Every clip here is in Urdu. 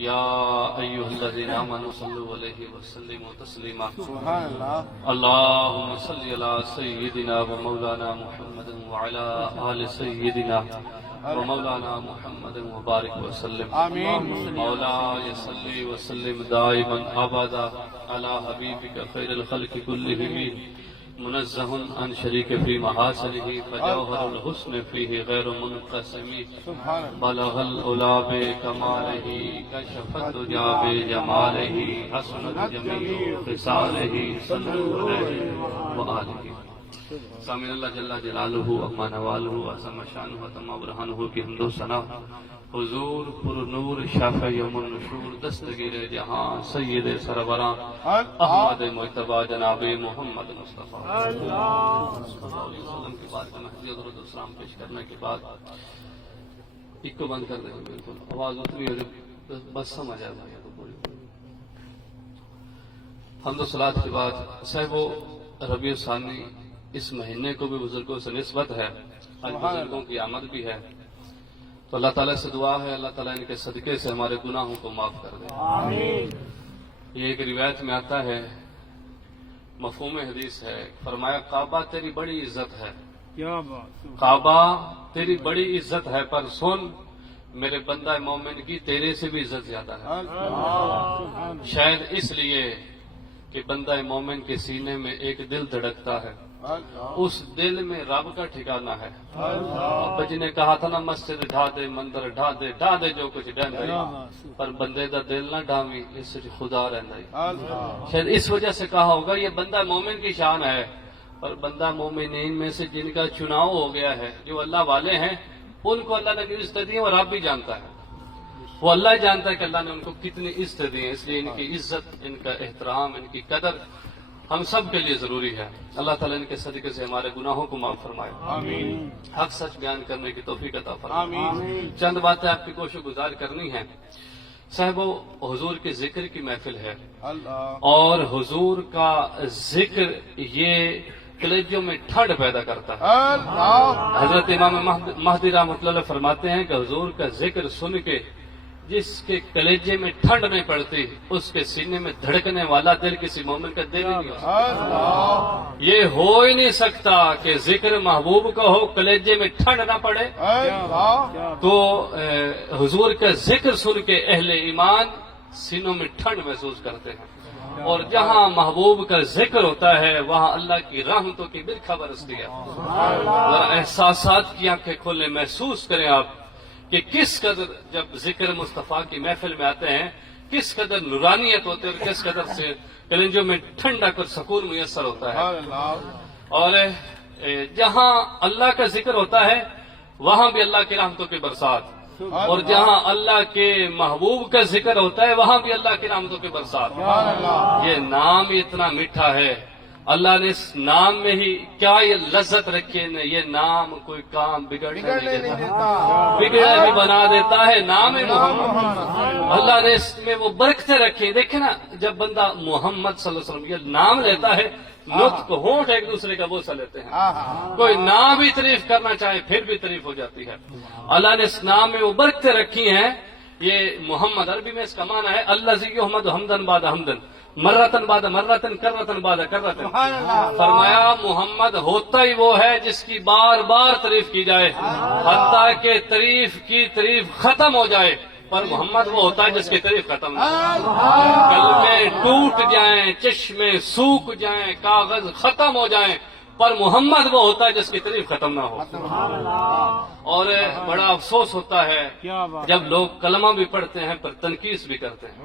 یا ایھا الذین آمنوا صلوا علیہ وسلموا تسلیما سبحان اللہ. اللهم صل على سيدنا ومولانا محمد وعلى آل سيدنا ومولانا محمد وبارك وسلم. آمين. مولاي صل وسلم دائما ابدا على حبيبك خير الخلق كلهم منزه عن شريك في محاسنه فجوهر الحسن فيه غير منقسم. سبحان اللہ. بلغ العلا بکمالہ کشف الدجا بجمالہ حسنت جمیع خصالہ صلی اللہ علیہ وآلہ. سامعین اللہ جل جلالہ اما نوالہ عظم شانہ تم برہانہ کی حمد و ثنا حضور پر نور شافع یوم النشور دستگیر جہاں سید سربراں احمد مجتبی جناب محمد مصطفیٰ صلی اللہ علیہ وسلم کے بعد محض درود و سلام پیش کرنے کے بعد ایک کو بند کر دیں. بالکل آواز اتنی ہو جائے بس سمجھ آئے بھائی تو پوری حمد و صلات کے بعد صاحب ربیع الثانی اس مہینے کو بھی بزرگوں سے نسبت ہے. آج بزرگوں کی آمد بھی ہے تو اللہ تعالیٰ سے دعا ہے اللہ تعالیٰ ان کے صدقے سے ہمارے گناہوں کو معاف کر دے. یہ ایک روایت میں آتا ہے مفہوم حدیث ہے فرمایا کعبہ تیری بڑی عزت ہے کعبہ تیری بڑی عزت ہے پر سن میرے بندہ مومن کی تیرے سے بھی عزت زیادہ ہے. شاید اس لیے کہ بندہ مومن کے سینے میں ایک دل دھڑکتا ہے اس دل میں رب کا ٹھکانہ ہے. ابا جی نے کہا تھا نا مسجد ڈھا دے مندر ڈھا دے جو کچھ ڈھاندا پر بندے دا دل نہ ڈھاویں اس سے خدا رہندا ہے. شاید اس وجہ سے کہا ہوگا یہ بندہ مومن کی شان ہے پر بندہ مومنین میں سے جن کا چناؤ ہو گیا ہے جو اللہ والے ہیں ان کو اللہ نے عزت دی ہے اور رب بھی جانتا ہے. وہ اللہ ہی جانتا ہے کہ اللہ نے ان کو کتنی عزت دی ہے. اس لیے ان کی عزت ان کا احترام ان کی قدر ہم سب کے لیے ضروری ہے. اللہ تعالیٰ ان کے صدقے سے ہمارے گناہوں کو معاف فرمائے. حق سچ بیان کرنے کی توفیق عطا فرمائے. چند باتیں آپ کی کوشش گزار کرنی ہے. صاحبو حضور کے ذکر کی محفل ہے اور حضور کا ذکر یہ کلیجوں میں ٹھنڈ پیدا کرتا ہے. حضرت امام مہدی رحمۃ اللہ علیہ فرماتے ہیں کہ حضور کا ذکر سن کے جس کے کلیجے میں ٹھنڈ نہیں پڑتی اس کے سینے میں دھڑکنے والا دل کسی مومن کا دل ہی نہیں ہو سکتا. یہ ہو ہی نہیں سکتا کہ ذکر محبوب کا ہو کلیجے میں ٹھنڈ نہ پڑے. تو حضور کا ذکر سن کے اہل ایمان سینوں میں ٹھنڈ محسوس کرتے ہیں اور جہاں محبوب کا ذکر ہوتا ہے وہاں اللہ کی رحمتوں کی برکھا برستی ہے. اور احساسات کی آنکھیں کھولیں محسوس کریں آپ کہ کس قدر جب ذکر مصطفیٰ کی محفل میں آتے ہیں کس قدر نورانیت ہوتی ہے اور کس قدر سے کلنجوں میں ٹھنڈک اور سکون میسر ہوتا ہے. اور جہاں اللہ کا ذکر ہوتا ہے وہاں بھی اللہ کی رحمتوں کی برسات اور جہاں اللہ کے محبوب کا ذکر ہوتا ہے وہاں بھی اللہ کی رحمتوں کی برسات. یہ نام ہی اتنا میٹھا ہے اللہ نے اس نام میں ہی کیا یہ لذت رکھی ہے. یہ نام کوئی کام بگڑنے نہیں دیتا بگڑا بھی بنا دیتا ہے. نام محمد اللہ نے اس میں وہ برکتیں رکھی. دیکھیں نا جب بندہ محمد صلی اللہ علیہ وسلم یہ نام لیتا ہے نطق ہونٹ ایک دوسرے کا بوسہ لیتے ہیں. کوئی نام بھی تعریف کرنا چاہے پھر بھی تعریف ہو جاتی ہے. اللہ نے اس نام میں وہ برکتیں رکھی ہیں. یہ محمد عربی میں اس کا معنی ہے اللہ زی محمد حمدن بعد حمدن مرتن بعد مرتن کرتن بعد کرتن. فرمایا محمد ہوتا ہی وہ ہے جس کی بار بار تعریف کی جائے حتیٰ کہ تعریف کی تعریف ختم ہو جائے پر محمد وہ ہوتا ہے جس کی تعریف ختم نہ ہو. کلمے ٹوٹ جائیں چشمے سوکھ جائیں کاغذ ختم ہو جائیں پر محمد وہ ہوتا ہے جس کی تعریف ختم نہ ہو. اور بڑا افسوس ہوتا ہے جب لوگ کلمہ بھی پڑھتے ہیں پر تنقید بھی کرتے ہیں.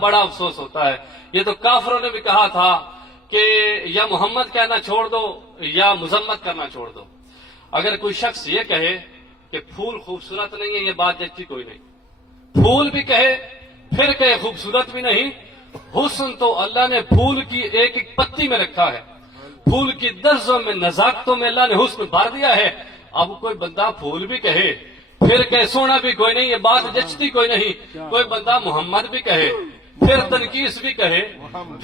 بڑا افسوس ہوتا ہے. یہ تو کافروں نے بھی کہا تھا کہ یا محمد کہنا چھوڑ دو یا مذمت کرنا چھوڑ دو. اگر کوئی شخص یہ کہے کہ پھول خوبصورت نہیں ہے یہ بات جچی کوئی نہیں. پھول بھی کہے پھر کہے خوبصورت بھی نہیں. حسن تو اللہ نے پھول کی ایک ایک پتی میں رکھا ہے. پھول کی درزوں میں نزاکتوں میں اللہ نے حسن بھر دیا ہے. اب کوئی بندہ پھول بھی کہے پھر کہے سونا بھی کوئی نہیں یہ بات جچتی کوئی نہیں. کوئی بندہ محمد بھی کہے پھر تنقید بھی کہے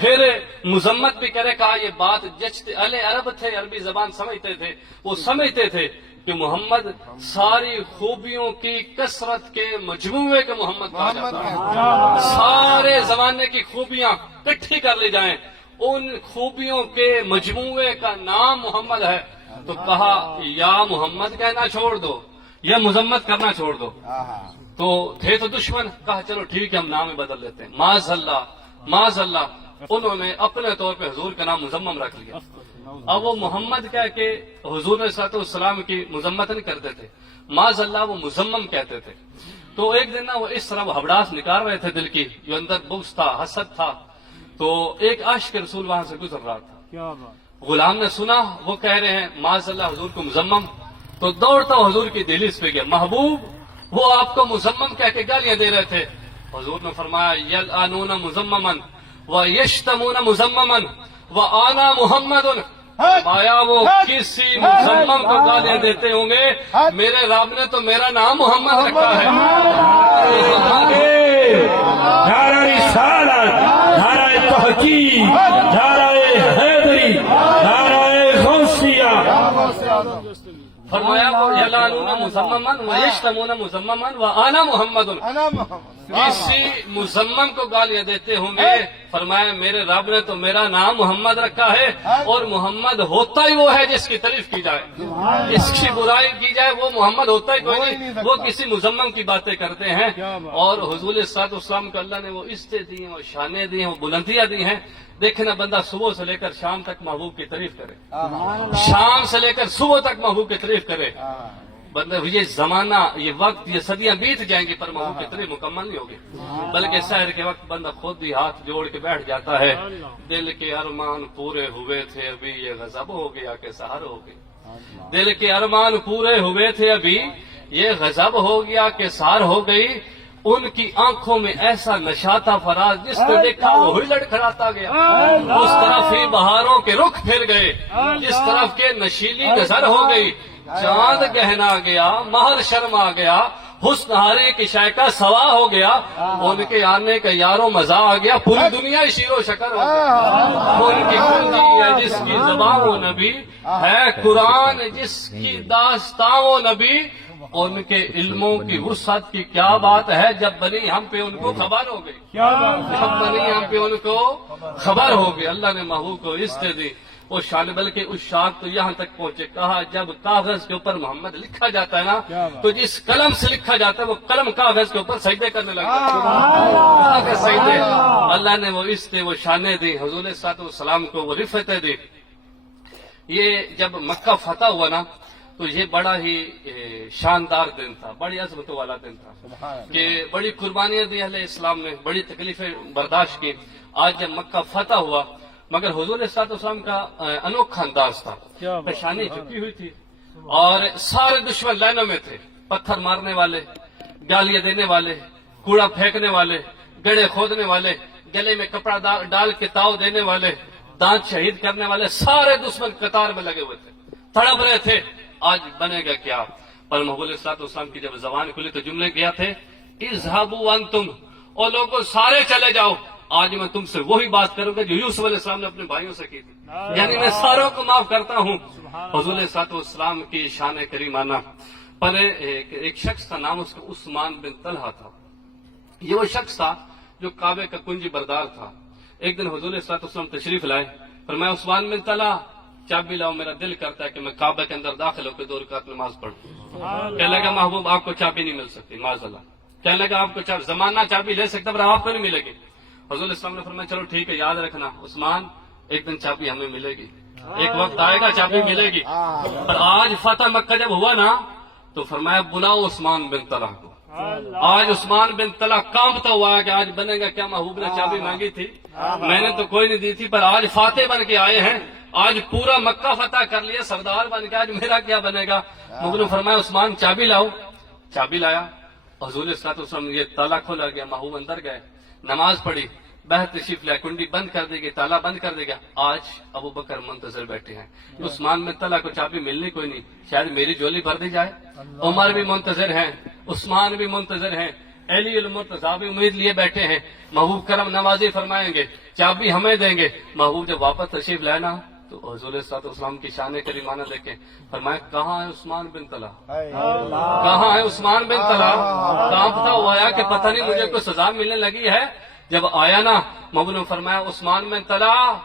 پھر مذمت بھی کرے. کہا یہ بات جچتی. اہل عرب تھے عربی زبان سمجھتے تھے. وہ سمجھتے تھے کہ کہ محمد ساری خوبیوں کی کثرت کے مجموعے کے محمد کہا جاتا ہے. سارے زمانے کی خوبیاں اکٹھی کر لی جائیں، ان خوبیوں کے مجموعے کا نام محمد ہے. تو کہا یا محمد کہنا چھوڑ دو یا مذمت کرنا چھوڑ دو. تو تھے تو دشمن، کہا چلو ٹھیک ہے ہم نام بدل لیتے ہیں. معاذ اللہ انہوں نے اپنے طور پہ حضور کا نام مزمم رکھ لیا. اب وہ محمد کہہ کے حضور صلی اللہ علیہ وسلم کی مذمت نہیں کرتے تھے، معاذ اللہ وہ مزمم کہتے تھے. تو ایک دن نا وہ اس طرح وہ ہبڑاس نکال رہے تھے دل کی، جو اندر بغض تھا، حسد تھا. تو ایک عاشق رسول وہاں سے گزر رہا تھا. غلام نے سنا وہ کہہ رہے ہیں معاذ اللہ حضور کو مزمم، تو دوڑتا حضور کی دہلیز پہ گیا. محبوب وہ آپ کو مزمم کہہ کے گالیاں دے رہے تھے. حضور نے فرمایا یلعنون مزمما ویشتمون مزمما وانا محمد. فرمایا وہ کسی مزمم کو گالیاں دیتے ہوں گے، میرے رب نے تو میرا نام محمد رکھا ہے. نعرہ رسالت، نعرہ تحقیق، نعرہ حیدری، نعرہ غوثیہ. فرمایا وہ یلعنون مزمما ویشتمون مزمما وانا محمد. کسی مزمم کو گالیاں دیتے ہوں گے، فرمایا میرے رب نے تو میرا نام محمد رکھا ہے، اور محمد ہوتا ہی وہ ہے جس کی تعریف کی جائے، جس کی برائی کی جائے وہ محمد ہوتا ہی کوئی نہیں. وہ کسی مزمم کی باتیں کرتے ہیں. اور حضور صلی اللہ علیہ وسلم کو اللہ نے وہ عزتیں دی ہیں، وہ شانیں دی ہیں، وہ بلندیاں دی ہیں. دیکھنا بندہ صبح سے لے کر شام تک محبوب کی تعریف کرے، شام سے لے کر صبح تک محبوب کی تعریف کرے. بندہ یہ زمانہ، یہ وقت، یہ صدیاں بیت جائیں گی پر محبوب کی تعریف مکمل نہیں ہوگی. بلکہ سحر کے وقت بندہ خود ہی ہاتھ جوڑ کے بیٹھ جاتا ہے، دل کے ارمان پورے ہوئے تھے ابھی یہ غضب ہو گیا کہ سحر ہو گئی. دل کے ارمان پورے ہوئے تھے ابھی یہ غضب ہو گیا کہ سحر ہو گئی. ان کی آنکھوں میں ایسا نشہ تھا فراز، جس کو دیکھا وہی لڑکھڑاتا گیا. اس طرف ہی بہاروں کے رخ پھر گئے، جس طرف کے نشیلی نظر ہو گئی. چاند گہنا گیا، مہر شرما گیا، حسن ہارے کی شائقہ سوا ہو گیا. ان کے آنے کا یاروں مزہ آ گیا، پوری دنیا شیر و شکر ہو گیا. ان کی کنجی ہے جس کی زبان وہ نبی ہے، قرآن جس کی داستان وہ نبی. ان کے علموں کی وسعت کی کیا بات ہے، جب بنی ہم پہ ان کو خبر ہو گئی، جب بنی ہم پہ ان کو خبر ہو گئی. اللہ نے محبوب کو عزت دی. وہ شان، بلکہ اس شان تو یہاں تک پہنچے، کہا جب کاغذ کے اوپر محمد لکھا جاتا ہے نا، تو جس قلم سے لکھا جاتا ہے وہ قلم کاغذ کے اوپر سجدے کرنے لگتا ہے. سجدے اللہ نے وہ عزتیں، وہ شانیں دی. حضور صلی اللہ علیہ وسلم کو وہ رفتیں دی. یہ جب مکہ فتح ہوا نا تو یہ بڑا ہی شاندار دن تھا، بڑی عظمتوں والا دن تھا کہ بڑی قربانیاں دی اہل اسلام نے، بڑی تکلیفیں برداشت کی. آج جب مکہ فتح ہوا، مگر حضور صلی اللہ علیہ وسلم کا انوکھا انداز تھا. پیشانی جھکی ہوئی تھی اور سارے دشمن لائنوں میں تھے، پتھر مارنے والے، گالیاں دینے والے، کوڑا پھینکنے والے، گڑھے کھودنے والے، گلے میں کپڑا ڈال کے تاؤ دینے والے، دانت شہید کرنے والے، سارے دشمن قطار میں لگے ہوئے تھے، تڑپ رہے تھے. آج بنے گا کیا؟ پر محبوب صلی اللہ علیہ وسلم کی جب زبان کھلی تو جملے کیا تھے، اذهبوا انتم، اور لوگوں سارے چلے جاؤ. آج میں تم سے وہی بات کروں گا جو یوسف علیہ السلام نے اپنے بھائیوں سے کی تھی، یعنی میں ساروں کو معاف کرتا ہوں. حضور صلی اللہ علیہ وسلم کی شان کریمانہ. پر ایک شخص تھا، نام اس کا عثمان بن طلحہ تھا. یہ وہ شخص تھا جو کعبے کا کنجی بردار تھا. ایک دن حضور صلی اللہ علیہ وسلم تشریف لائے، پر میں عثمان بن طلحہ چابی لاؤ، میرا دل کرتا ہے کہ میں کعبے کے اندر داخل ہو کے 2 رکعت نماز پڑھوں. کہنے لگا محبوب آپ کو چابی نہیں مل سکتی، معاذ اللہ. کہنے لگا آپ کو زمانہ چابی لے سکتا پر آپ کو نہیں ملے گی. حضور السلام نے فرمایا چلو ٹھیک ہے، یاد رکھنا عثمان، ایک دن چابی ہمیں ملے گی، ایک وقت آئے گا چابی ملے گی. پر آج فتح مکہ جب ہوا نا تو فرمایا بلاؤ عثمان بن طلحہ کو. آج عثمان بن طلحہ کانپتا ہوا ہے کہ آج بنے گا کیا. محبوب نے چابی مانگی تھی، میں نے تو کوئی نہیں دی تھی، پر آج فاتح بن کے آئے ہیں، آج پورا مکہ فتح کر لیا، سردار بن کے، آج میرا کیا بنے گا. محبوب نے فرمایا عثمان چابی لاؤ. چابی لایا. حضور صلی اللہ علیہ وسلم یہ تالا کھولا گیا، محبوب اندر گئے، نماز پڑھی، باہر تشریف لائے، کنڈی بند کر دے گی، تالا بند کر دے گا. آج ابو بکر منتظر بیٹھے ہیں، عثمان بن طلحہ کو چابی ملنی کوئی نہیں، شاید میری جولی بھر دی جائے. عمر بھی منتظر ہیں، عثمان بھی منتظر ہیں، علی المرتضیٰ بھی امید لیے بیٹھے ہیں. محبوب کرم نوازی فرمائیں گے، چابی ہمیں دیں گے. محبوب جب واپس تشریف لائے نا تو حضور صلی اللہ علیہ وسلم کی شان کریمانہ دیکھیں، فرمایا کہاں ہے عثمان بن طلحہ، کہاں ہے عثمان بن طلحہ؟ کانپتا ہوا آیا کہ پتہ نہیں مجھے کوئی سزا ملنے لگی ہے۔ جب آیا نا محبوب نے فرمایا عثمان بن طلحہ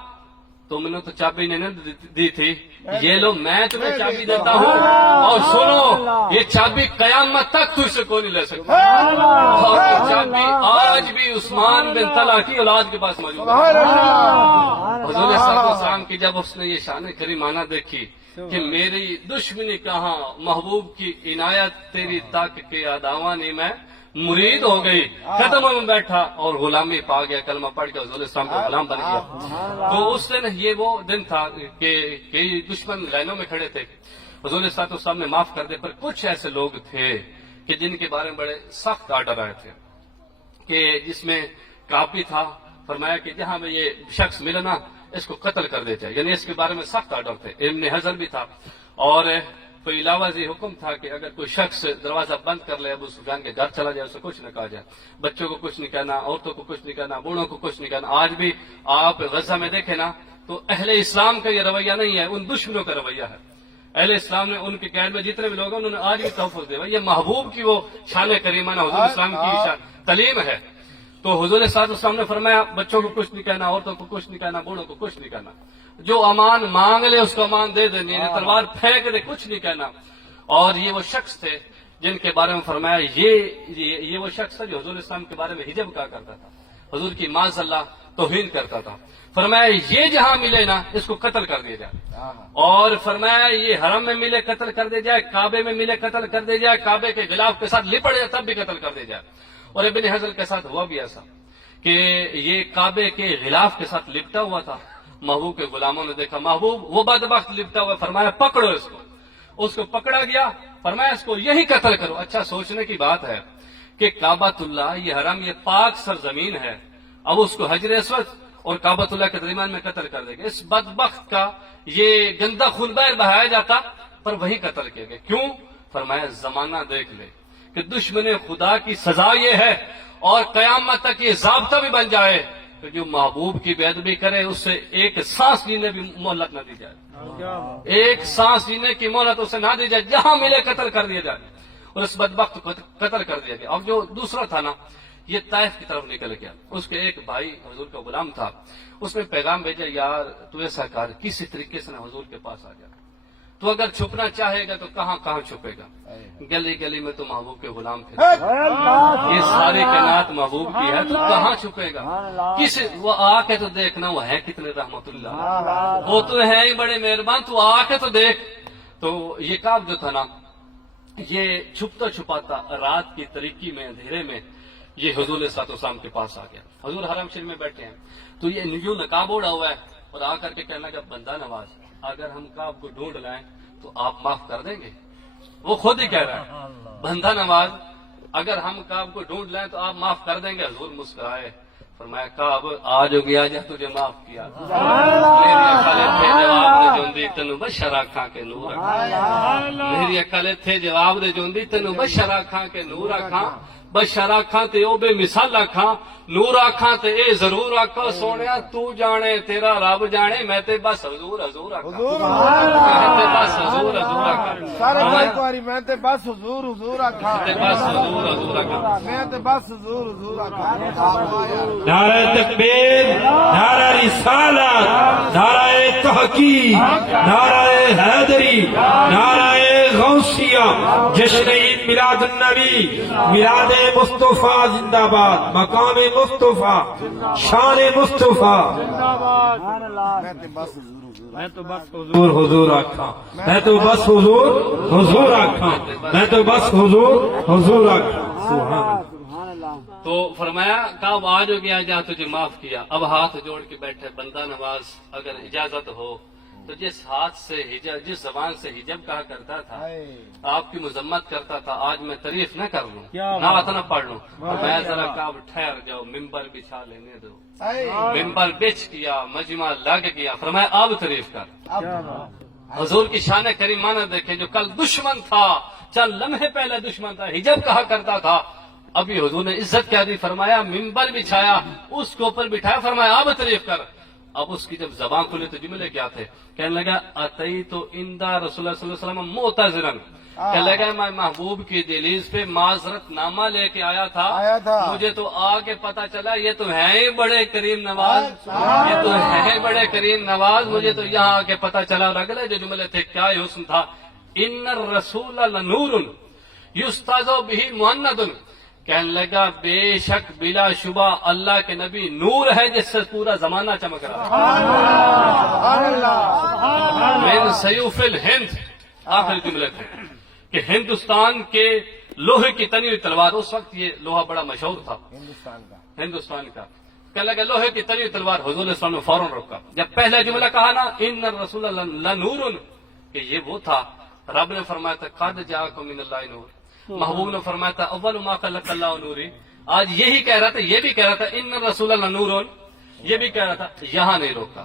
تم نے تو چابی نہیں دی تھی، یہ لو میں تمہیں چابی دیتا ہوں، اور سنو یہ چابی قیامت تک تجھ سے کوئی نہیں لے سکتا، اور یہ چابی آج بھی عثمان بن طلحہ کی اولاد کے پاس موجود ہے۔ حضور صلی اللہ علیہ وسلم کی جب اس نے یہ شان کریمانہ دیکھی کہ میری دشمنی کہاں، محبوب کی عنایت تیری تک کے اداوانی میں مرید ہو گئی، قدموں میں بیٹھا اور غلامی پا گیا، کلمہ پڑھ کے حضور اسلام کا غلام بن گیا۔ تو اس دن یہ وہ دن تھا کہ کئی دشمن لائنوں میں کھڑے تھے، حضور صلی اللہ علیہ وسلم نے معاف کر دے، پر کچھ ایسے لوگ تھے کہ جن کے بارے میں بڑے سخت آرڈر آئے تھے، کہ جس میں کافی تھا، فرمایا کہ جہاں میں یہ شخص ملا نا اس کو قتل کر دیتے، یعنی اس کے بارے میں سخت آرڈر تھے۔ ابن حجر بھی تھا، اور کوئی علاوہ یہ حکم تھا کہ اگر کوئی شخص دروازہ بند کر لے ابو سفیان کے گھر چلا جائے اسے کچھ نہ کہا جائے، بچوں کو کچھ نہیں کہنا، عورتوں کو کچھ نہیں کہنا، بوڑھوں کو کچھ نہیں کہنا۔ آج بھی آپ غزہ میں دیکھیں نا تو اہل اسلام کا یہ رویہ نہیں ہے، ان دشمنوں کا رویہ ہے۔ اہل اسلام نے ان کے قید میں جتنے بھی لوگ ہیں انہوں نے آج بھی تحفظ دیا، یہ محبوب کی وہ شان کریمانہ حضور اسلام کی تعلیم ہے۔ تو حضور صلی اللہ علیہ وسلم نے فرمایا بچوں کو کچھ نہیں کہنا، عورتوں کو کچھ نہیں کہنا، بوڑھوں کو کچھ نہیں کہنا، جو امان مانگ لے اس کو امان دے دینی، تلوار پھینک دے کچھ نہیں کہنا۔ اور یہ وہ شخص تھے جن کے بارے میں فرمایا یہ وہ شخص تھا جو حضور اسلام کے بارے میں حجب کہا کرتا تھا، حضور کی معاذ اللہ توہین کرتا تھا۔ فرمایا یہ جہاں ملے نا اس کو قتل کر دیا جائے، اور فرمایا یہ حرم میں ملے قتل کر دیا جائے، کعبے میں ملے قتل کر دیا جائے، کعبے کے غلاف کے ساتھ لپٹ جائے تب بھی قتل کر دیا جائے۔ اور ابن حجر کے ساتھ ہوا بھی ایسا کہ یہ کعبے کے غلاف کے ساتھ لپٹا ہوا تھا، محبوب کے غلاموں نے دیکھا محبوب وہ بدبخت لپٹا ہوا، فرمایا پکڑو اس کو پکڑا گیا، فرمایا اس کو یہی قتل کرو۔ اچھا سوچنے کی بات ہے کہ کعبۃ اللہ یہ حرم یہ پاک سرزمین ہے، اب اس کو حجر اسود اور کعبۃ اللہ کے درمیان میں قتل کر دے گا، اس بدبخت کا یہ گندا خون بہر بہایا جاتا پر وہی قتل کیا گیا۔ کیوں؟ فرمایا زمانہ دیکھ لے کہ دشمن خدا کی سزا یہ ہے، اور قیامت تک یہ ضابطہ بھی بن جائے کہ جو محبوب کی بے ادبی کرے اس سے ایک سانس لینے بھی مہلت نہ دی جائے، ایک سانس لینے کی مہلت اسے نہ دی جائے، جہاں ملے قتل کر دیا جائے، اور اس بدبخت کو قتل کر دیا گیا۔ اور جو دوسرا تھا نا یہ طائف کی طرف نکل گیا، اس کے ایک بھائی حضور کا غلام تھا، اس نے پیغام بھیجا یار تو ایسا کر کسی طریقے سے حضور کے پاس آ جا، تو اگر چھپنا چاہے گا تو کہاں کہاں چھپے گا، گلی گلی میں تو محبوب کے غلام تھے، یہ ساری کائنات محبوب کی ہے، تو کہاں چھپے گا؟ کسی وہ آ کے تو دیکھنا وہ ہے کتنے رحمت اللہ، وہ تو ہے ہی بڑے مہربان، تو آ کے تو دیکھ۔ تو یہ کام جو تھا نا یہ چھپتا چھپاتا رات کی تاریکی میں اندھیرے میں یہ حضور صلی اللہ علیہ وسلم کے پاس آ گیا، حضور حرم شریف میں بیٹھے ہیں، تو یہ یوں نقاب اوڑا ہوا ہے، اور آ کر کے کہنا کہ بندہ نواز اگر ہم کعب کو ڈھونڈ لائیں تو آپ معاف کر دیں گے؟ وہ خود ہی کہہ رہا ہے بندہ نواز اگر ہم کعب کو ڈھونڈ لائیں تو آپ معاف کر دیں گے؟ حضور مسکرائے، فرمایا کعب آج ہو گیا جا تجھے معاف کیا، میری اکھالے تھے جواب دے جوندی تینوں بشر آکھاں کے نور آکھاں، میری اکھالے تھے جواب دے جوندی تینوں بشر آکھاں کے نور آکھاں، بشر آکھاں تے او بے مثال آکھاں، نور آکھاں تے اے ضرور آکھاں، سونیا تو جانے تیرا رب جانے، میں تے بس حضور حضور آکھاں، میں تے بس حضور حضور آکھاں، سارے بھائی کواری میں تے بس حضور حضور آکھا، میں تے بس حضور حضور آکھاں۔ میں تے بس حضور حضور آکھا۔ نعرہ تکبیر، نعرہ رسالت، نعرہ تحقیق، نعرہ حیدری، نعرہ غوثیہ، جشن عید میلاد النبی، میلاد مصطفیٰ زندہ باد، مقام مصطفیٰ، شان مصطفیٰ، میں تے بس حضور حضور میں تو بس حضور حضور آکھاں، میں تو بس حضور حضور آکھاں، میں تو بس حضور حضور آکھاں۔ سبحان اللہ۔ تو فرمایا کعب آج ہو گیا جہاں تجھے معاف کیا، اب ہاتھ جوڑ کے بیٹھے بندہ نواز اگر اجازت ہو تو جس ہاتھ سے جس زبان سے حجب کہا کرتا تھا، آپ کی مذمت کرتا تھا، آج میں تعریف نہ کر لوں، نعت نہ پڑھ لوں، میں ذرا کعب ٹھہر جاؤ، ممبر بچھا لینے دو، ممبر بچ گیا، مجمع لگ گیا، فرمایا اب تعریف کر۔ حضور کی شان کریمانہ دیکھیں، جو کل دشمن تھا، چند لمحے پہلے دشمن تھا، حجب کہا کرتا تھا، ابھی حضور نے عزت کیا دی، فرمایا ممبر بچھایا، اس کے اوپر بٹھایا، فرمایا اب تعریف کر۔ اب اس کی جب زبان کھلی تو جملے کیا تھے؟ کہنے لگا اتیت عند رسول اللہ صلی اللہ علیہ وسلم معتذرا، کہنے لگا میں محبوب کی دہلیز پہ معذرت نامہ لے کے آیا تھا، مجھے تو آگے پتا چلا یہ تو ہے ہی بڑے کریم نواز، یہ تو ہے بڑے کریم نواز، مجھے تو یہاں آگے پتا چلا۔ اور اگلے جو جملے تھے کیا حسن تھا، ان الرسول لنور یستاذ بہ مہند، کہنے لگا بے شک بلا شبہ اللہ کے نبی نور ہے جس سے پورا زمانہ چمک رہا ہے۔ من سیوف الہند، آخر جملے تھے کہ ہندوستان کے لوہے کی تنی ہوئی تلوار، اس وقت یہ لوہا بڑا مشہور تھا ہندوستان کا، کہنے لگا لوہے کی تنی ہوئی تلوار، حضور صلی اللہ علیہ وسلم نے فوراً روکا۔ جب پہلا جملہ کہا نا ان الرسول لنور، کہ یہ وہ تھا، رب نے فرمایا تھا قد جاءکم من اللہ نور، محبوب نے فرمایا تھا اول ما خلق اللہ نوری، آج یہی کہہ رہا تھا، یہ بھی کہہ رہا تھا ان الرسول لنور، یہ بھی کہہ رہا تھا، یہاں نہیں روکا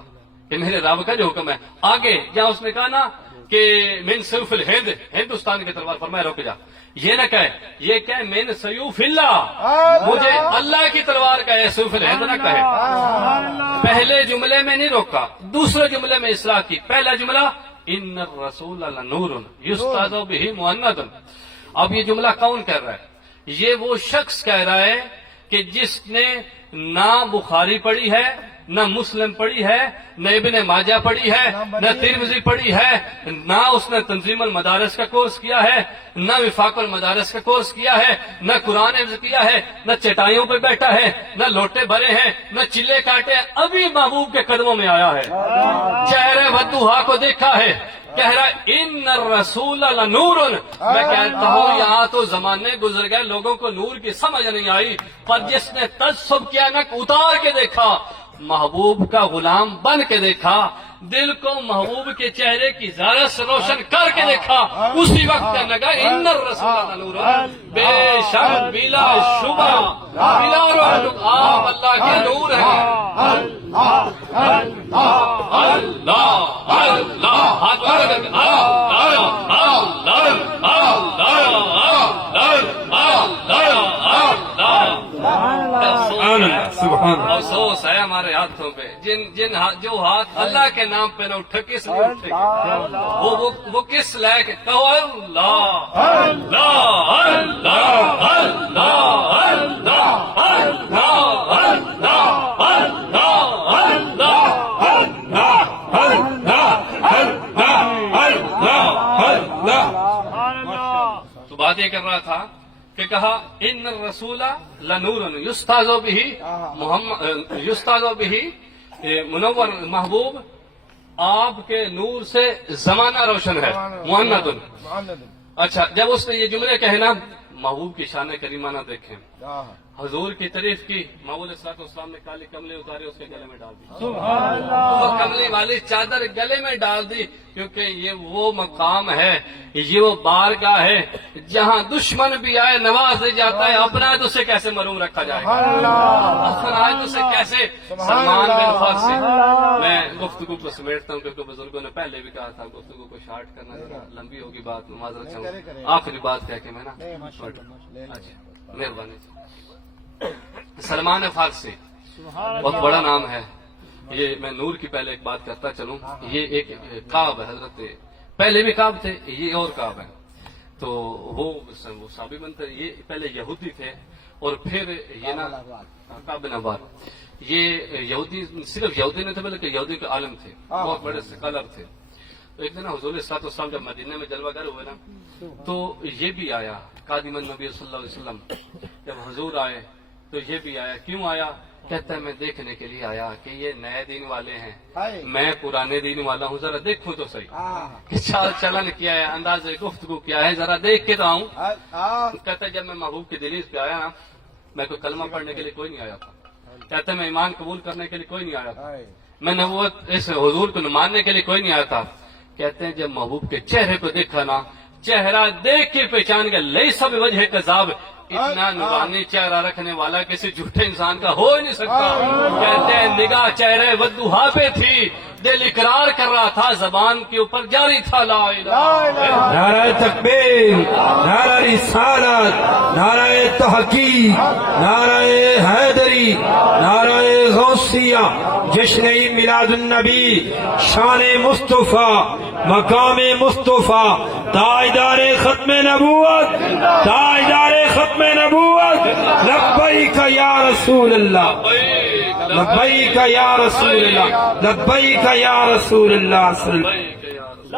کہ میرے رب کا جو حکم ہے۔ آگے جہاں اس نے کہا نا کہ من سیوف الہند، ہندوستان کی تلوار، فرمایا رک جا، یہ نہ کہے، یہ کہے من سیوف اللہ، مجھے اللہ کی تلوار کا ہے، سیوف الہند نہ کہے۔ پہلے جملے میں نہیں روکا، دوسرے جملے میں اصلاح کی۔ پہلا جملہ ان الرسول لنور یستاذ بہ مہند، اب یہ جملہ کون کہہ رہا ہے؟ یہ وہ شخص کہہ رہا ہے کہ جس نے نہ بخاری پڑھی ہے، نہ مسلم پڑھی ہے، نہ ابن ماجہ پڑھی ہے، نہ ترمذی پڑھی ہے، نہ اس نے تنظیم المدارس کا کورس کیا ہے، نہ وفاق المدارس کا کورس کیا ہے، نہ قرآن حفظ کیا ہے، نہ چٹائیوں پہ بیٹھا ہے، نہ لوٹے بھرے ہیں، نہ چلے کاٹے، ابھی محبوب کے قدموں میں آیا ہے، چہرے ودوہا کو دیکھا ہے، کہہ رہا ان الرسول لنور۔ میں کہتا ہوں یہاں تو زمانے گزر گئے، لوگوں کو نور کی سمجھ نہیں آئی، پر جس نے تعصب کیا نک اتار کے دیکھا، محبوب کا غلام بن کے دیکھا، دل کو محبوب کے چہرے کی زیادہ سے روشن کر کے دیکھا، اسی وقت کہنے لگا ان الرسول لنور، بے شک بلا شبہ بلا روح آپ اللہ کے نور ہیں۔ اللہ اللہ ہاتھ اٹھا کر سبحان اللہ۔ افسوس ہے ہمارے ہاتھوں پہ، جو ہاتھ اللہ کے نام پہ نہ اٹھے، کس لیے اٹھے گا؟ وہ کس لائق ہے؟ کہو اللہ اللہ اللہ اللہ تو بات یہ کر رہا تھا کہ کہا ان الرسول لنور یستاذ بہ محمد یستاذ بہ منور، محبوب آپ کے نور سے زمانہ روشن ہے، مہند۔ اچھا جب اس نے یہ جملے کہے نا، محبوب کی شان کریمہ نہ دیکھیں، حضور کی تعریف کی، محمود صلی اللہ علیہ وسلم نے کالی کملے اتارے اس کے گلے میں ڈال دی، وہ کملی والی چادر گلے میں ڈال دی، کیونکہ یہ وہ مقام ہے، یہ وہ بارگاہ ہے جہاں دشمن بھی آئے نواز دے جاتا ہے، اپنا تو اسے کیسے محروم رکھا جائے گا، اپنا تو اسے کیسے سلمان بن فارسی۔ میں گفتگو کو سمیٹتا ہوں کیونکہ بزرگوں نے پہلے بھی کہا تھا گفتگو کو شارٹ کرنا ذرا لمبی ہوگی بات، معذرت چاہوں، آخری بات کہہ کے میں نا اچھا مہربانی۔ سلمان فارسی بہت بڑا نام ہے، یہ میں نور کی پہلے ایک بات کرتا چلوں، یہ ایک کعب ہے، حضرت پہلے بھی کعب تھے، یہ اور کعب ہے، تو وہ صحابی بنتے، یہ پہلے یہودی تھے اور پھر یہ نا کعب بن عباد، یہ یہودی صرف یہودی نہیں تھے بلکہ یہودی کے عالم تھے، بہت بڑے اسکالر تھے۔ تو ایک دن حضور صلی اللہ علیہ وسلم جب مدینہ میں جلوہ گر ہوئے نا، تو یہ بھی آیا قادم النبی صلی اللہ علیہ وسلم، جب حضور آئے تو یہ بھی آیا، کیوں آیا؟ کہتا ہے میں دیکھنے کے لیے آیا کہ یہ نئے دین والے ہیں، میں پرانے دین والا ہوں، ذرا دیکھوں تو صحیح کہ چال چلن کیا ہے، انداز گفتگو کیا ہے، ذرا دیکھ کے تو آؤں۔ کہتا ہے جب میں محبوب کی دہلیز پہ آیا نا، میں کوئی کلمہ پڑھنے کے لیے کوئی نہیں آیا تھا، کہتا ہے میں ایمان قبول کرنے کے لیے کوئی نہیں آیا تھا، میں نبوت اس حضور کو ماننے کے لیے کوئی نہیں آیا تھا۔ کہتے ہیں جب محبوب کے چہرے کو دیکھا نا، چہرہ دیکھ کے پہچان گیا، لئی سب وجہ کذاب، اتنا نورانی چہرہ رکھنے والا کسی جھوٹے انسان کا ہو ہی نہیں سکتا۔ کہتے ہیں نگاہ چہرے ودوہا پہ تھی، دل اقرار کر رہا تھا، زبان کے اوپر جاری تھا لا الہ۔ نعرہ تکبیر، نعرہ رسالت، نعرہ تحقیق، نعرہ حیدری، نعرہ غوثیہ، جشن عید میلاد النبی، شان مصطفیٰ، مقام مصطفیٰ، تاجدار ختم نبوت، تاجدار ختم نبوت، لبیک یا رسول اللہ، لبیک یا رسول اللہ، لبیک یا رسول اللہ صلی اللہ علیہ وسلم۔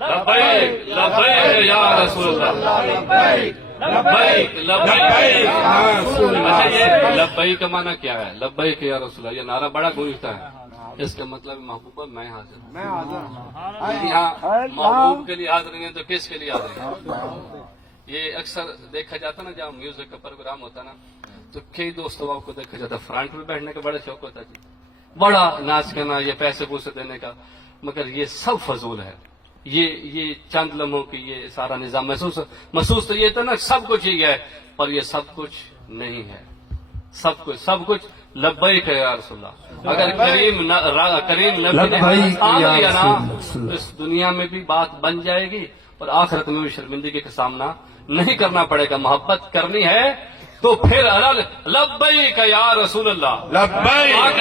لبیک لبیک یا رسول اللہ، لبیک لبیک لبیک یا رسول اللہ۔ اچھا، یہ لبیک کا معنی کیا ہے؟ لبیک یا رسول اللہ، یہ نعرہ بڑا گونجتا ہے، اس کا مطلب محبوبہ میں حاضر ہوں۔ میں حاضر ہوں۔ یہاں محبوب کے لیے حاضر ہیں تو کس کے لیے حاضر ہیں؟ یہ اکثر دیکھا جاتا نا، جہاں میوزک کا پروگرام ہوتا نا، تو کئی دوستوں آپ کو دیکھا جاتا فرنٹ میں بیٹھنے کا بڑا شوق ہوتا ہے جی، بڑا ناچ کرنا، یہ پیسے پوسے دینے کا، مگر یہ سب فضول ہے۔ یہ چند لمحوں کی یہ سارا نظام محسوس تو یہ تھا نا سب کچھ ہی ہے، پر یہ سب کچھ نہیں ہے۔ سب کچھ لبیک یا رسول اللہ۔ اگر کریم نبی نے آن لیا نا، تو اس دنیا میں بھی بات بن جائے گی اور آخرت میں بھی شرمندگی کا سامنا نہیں کرنا پڑے گا۔ محبت کرنی ہے تو پھر لبیک یا رسول اللہ، لبیک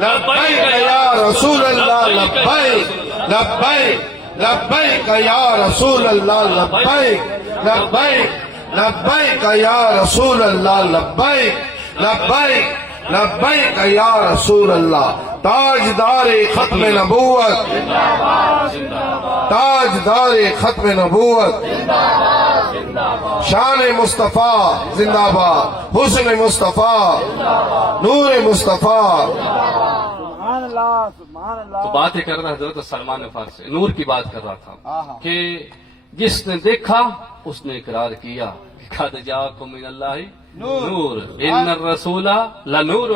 لبیک یا رسول اللہ، لبیک لبیک لبیک یا رسول اللہ، لبیک لبیک لبیک یا رسول اللہ، لبیک لبیک لبیک یا رسول اللہ۔ تاجدار ختم نبوت، تاجدار ختم نبوت، شان مصطفیٰ زندہ باد، حسن مصطفیٰ، نور مصطفیٰ۔ تو بات یہ کر رہا حضرت سلمان فارسی، نور کی بات کر رہا تھا کہ جس نے دیکھا اس نے اقرار کیا قد جاءکم من اللہ نور ان الرسول لنور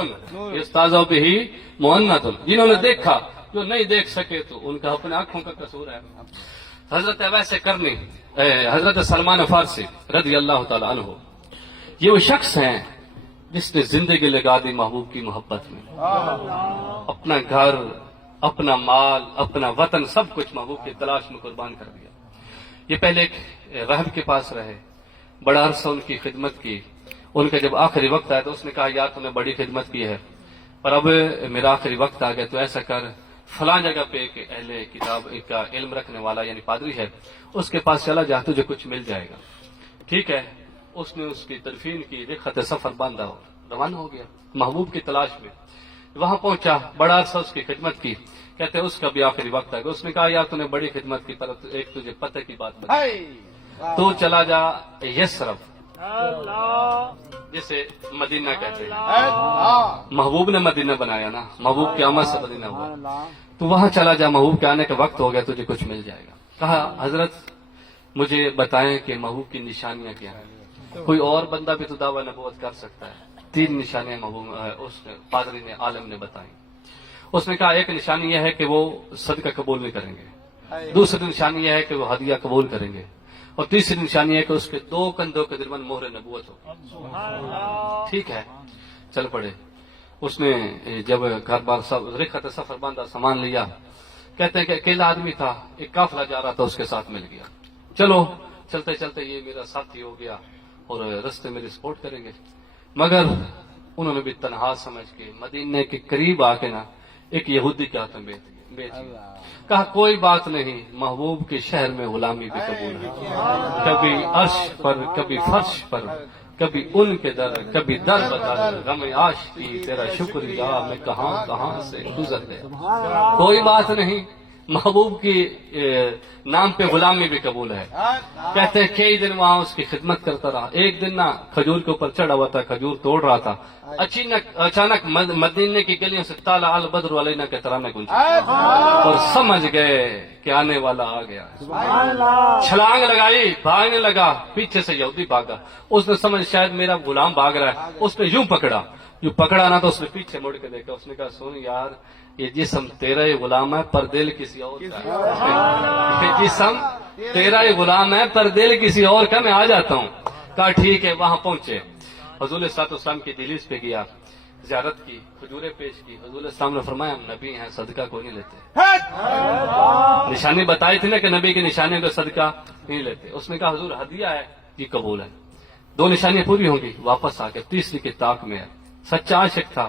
یستہزأ بہ مؤنث۔ جنہوں نے دیکھا، جو نہیں دیکھ سکے تو ان کا اپنے آنکھوں کا قصور ہے۔ حضرت ویسے کرنی حضرت سلمان فارسی رضی اللہ تعالی عنہ، یہ وہ شخص ہیں جس نے زندگی لگا دی محبوب کی محبت میں، اپنا گھر، اپنا مال، اپنا وطن، سب کچھ محبوب کی تلاش میں قربان کر دیا۔ یہ پہلے ایک راہب کے پاس رہے، بڑا عرصہ ان کی خدمت کی۔ ان کا جب آخری وقت آیا تو اس نے کہا یار تم نے بڑی خدمت کی ہے، پر اب میرا آخری وقت آ گیا، تو ایسا کر فلاں جگہ پہ ایک اہل کتاب کا علم رکھنے والا یعنی پادری ہے، اس کے پاس چلا جا، تجھے کچھ مل جائے گا۔ ٹھیک ہے، اس نے اس کی تلفین کی، خط سفر باندھا، روانہ ہو گیا محبوب کی تلاش میں۔ وہاں پہنچا، بڑا عرصہ اس کی خدمت کی، کہتے ہیں اس کا بھی آخری وقت آ گیا۔ اس نے کہا یار تو نے بڑی خدمت کی، پر ایک تجھے پتہ کی بات بتائی، تو چلا جا یثرب، جسے مدینہ کہتے ہیں، محبوب نے مدینہ بنایا نا، محبوب کی آمد سے مدینہ ہوا، تو وہاں چلا جا، محبوب کے آنے کا وقت ہو گیا، تجھے کچھ مل جائے گا۔ کہا حضرت مجھے بتائیں کہ محبوب کی نشانیاں کیا ہیں، کوئی اور بندہ بھی تو دعویٰ نبوت کر سکتا ہے۔ 3 نشانیاں محبوب اس پادری نے عالم نے بتائی۔ اس نے کہا ایک نشانی یہ ہے کہ وہ صدقہ قبول نہیں کریں گے، دوسری نشانی یہ ہے کہ وہ ہدیہ قبول کریں گے، اور تیسری نشانی ہے کہ اس کے 2 کندھوں کے درمیان مہر نبوت ہو۔ ٹھیک ہے، چل پڑے۔ اس نے جب گھر بار رخت سفر باندھا، سامان لیا، کہتے ہیں کہ اکیلا آدمی تھا، ایک قافلہ جا رہا تھا، اس کے ساتھ مل گیا، چلو چلتے چلتے یہ میرا ساتھی ہو گیا اور رستے میری سپورٹ کریں گے۔ مگر انہوں نے بھی تنہا سمجھ کے مدینے کے قریب آ کے نا ایک یہودی کے ہاتھ میں بیچ گیا۔ کہا کوئی بات نہیں، محبوب کے شہر میں غلامی بھی قبول ہے، کبھی عرش پر، کبھی فرش پر، کبھی ان کے در، کبھی در بدر، غم عاشقی تیرا شکریہ میں کہاں کہاں سے گزر گیا۔ کوئی بات نہیں، محبوب کی نام پہ غلامی بھی قبول ہے۔ کہتے ہیں کئی دن وہاں اس کی خدمت کرتا رہا۔ ایک دن نا کھجور کے اوپر چڑھا ہوا تھا، کھجور توڑ رہا تھا، اچانک مدینے کی گلیوں سے طالع البدر علینا کے ترانے گونجے اور سمجھ گئے کہ آنے والا آ گیا۔ چھلانگ لگائی، بھاگنے لگا، پیچھے سے یہودی بھاگا۔ اس نے سمجھ شاید میرا غلام بھاگ رہا ہے، اس نے یوں پکڑا نا، تو اس نے پیچھے مڑ کے دیکھا، اس نے کہا سن یار، یہ جسم تیرا ہی غلام ہے پر دل کسی اور کا ہے، یہ جسم تیرا ہی غلام ہے پر دل کسی اور کا، میں آ جاتا ہوں۔ کہا ٹھیک ہے۔ وہاں پہنچے، حضور صلی اللہ علیہ وسلم کی دہلیز پہ گیا، زیارت کی، کھجوریں پیش کی۔ حضور صلی اللہ علیہ وسلم نے فرمایا ہم نبی ہیں، صدقہ کوئی نہیں لیتے۔ نشانی بتائی تھی نا کہ نبی کی نشانی کو صدقہ نہیں لیتے۔ اس نے کہا حضور ہدیہ ہے، یہ قبول ہے، 2 نشانیاں پوری ہوں گی۔ واپس آ کے تیسری کی طاق میں ہے، سچا عاشق تھا،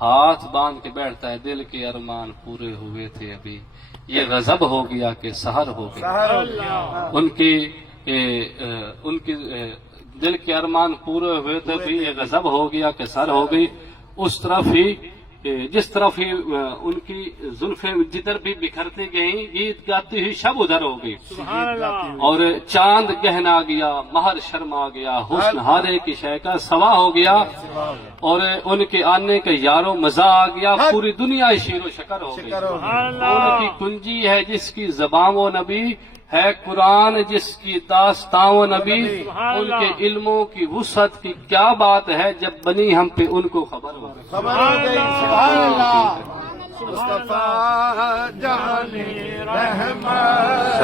ہاتھ باندھ کے بیٹھتا ہے دل کے ارمان پورے ہوئے تھے ابھی، یہ غضب ہو گیا کہ سحر ہو گیا۔ ان کی دل کے ارمان پورے ہوئے تھے بھی، یہ غضب ہو گیا کہ سحر ہو گئی۔ اس طرف ہی جس طرف ہی ان کی زلفیں جدھر بھی بکھرتی گئیں، گیت گاتی ہوئی شب ادھر ہو گئی، اور چاند گہنا گیا، مہر شرما گیا، حسن ہر ایک شے کا سوا ہو گیا، اور ان کے آنے کا یارو مزہ آ گیا، پوری دنیا شیر و شکر ہو گئی۔ ان کی کنجی ہے جس کی زبان و نبی ہے، قرآن جس کی داستان و نبی، ان کے علموں کی وسعت کی کیا بات ہے، جب بنی ہم پہ ان کو خبر ہو گئی۔ خبر ہو گئی، سبحان اللہ۔ مصطفیٰ جان رحمت